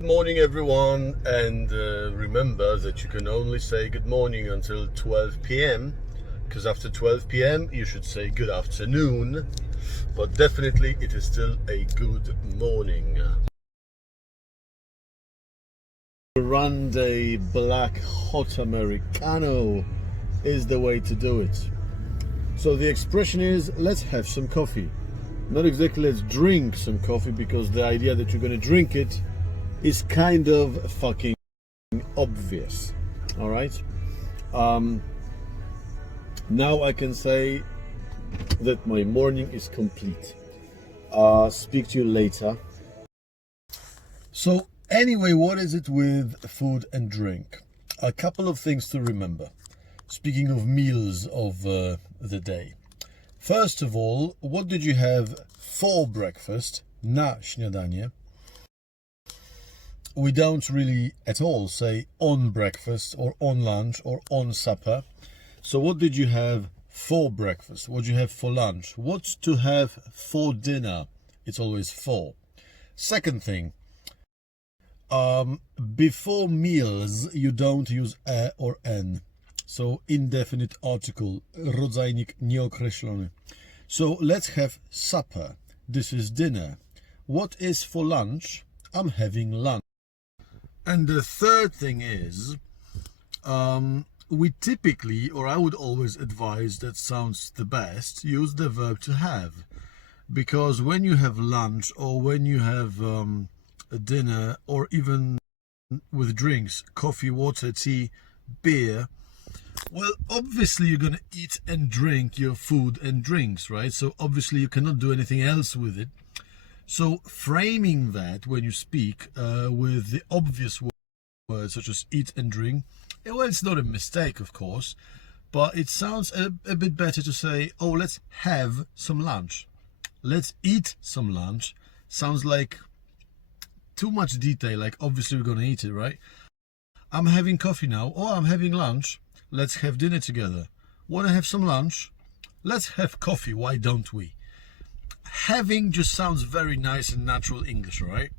Good morning everyone, and remember that you can only say good morning until 12 p.m. because after 12 p.m. you should say good afternoon, but definitely it is still a good morning. Grande black hot Americano is the way to do it. So the expression is, let's have some coffee. Not exactly let's drink some coffee, because the idea that you're going to drink it is kind of fucking obvious. All right. Now I can say that my morning is complete. Speak to you later. So anyway, what is it with food and drink? A couple of things to remember. Speaking of meals of the day. First of all, what did you have for breakfast? Na śniadanie. We don't really at all say on breakfast or on lunch or on supper. So what did you have for breakfast? What did you have for lunch? What's to have for dinner? It's always for. Second thing, before meals you don't use a or n. So indefinite article, rodzajnik nieokreślony. So let's have supper. This is dinner. What is for lunch? I'm having lunch. And the third thing is, we typically, or I would always advise, that sounds the best, use the verb to have. Because when you have lunch, or when you have a dinner, or even with drinks, coffee, water, tea, beer, well, obviously you're going to eat and drink your food and drinks, right? So obviously you cannot do anything else with it. So framing that when you speak with the obvious words such as eat and drink, well, it's not a mistake, of course, but it sounds a bit better to say, oh, let's have some lunch. Let's eat some lunch. Sounds like too much detail, like obviously we're going to eat it, right? I'm having coffee now, or I'm having lunch. Let's have dinner together. Want to have some lunch? Let's have coffee, why don't we? Having just sounds very nice and natural English, right?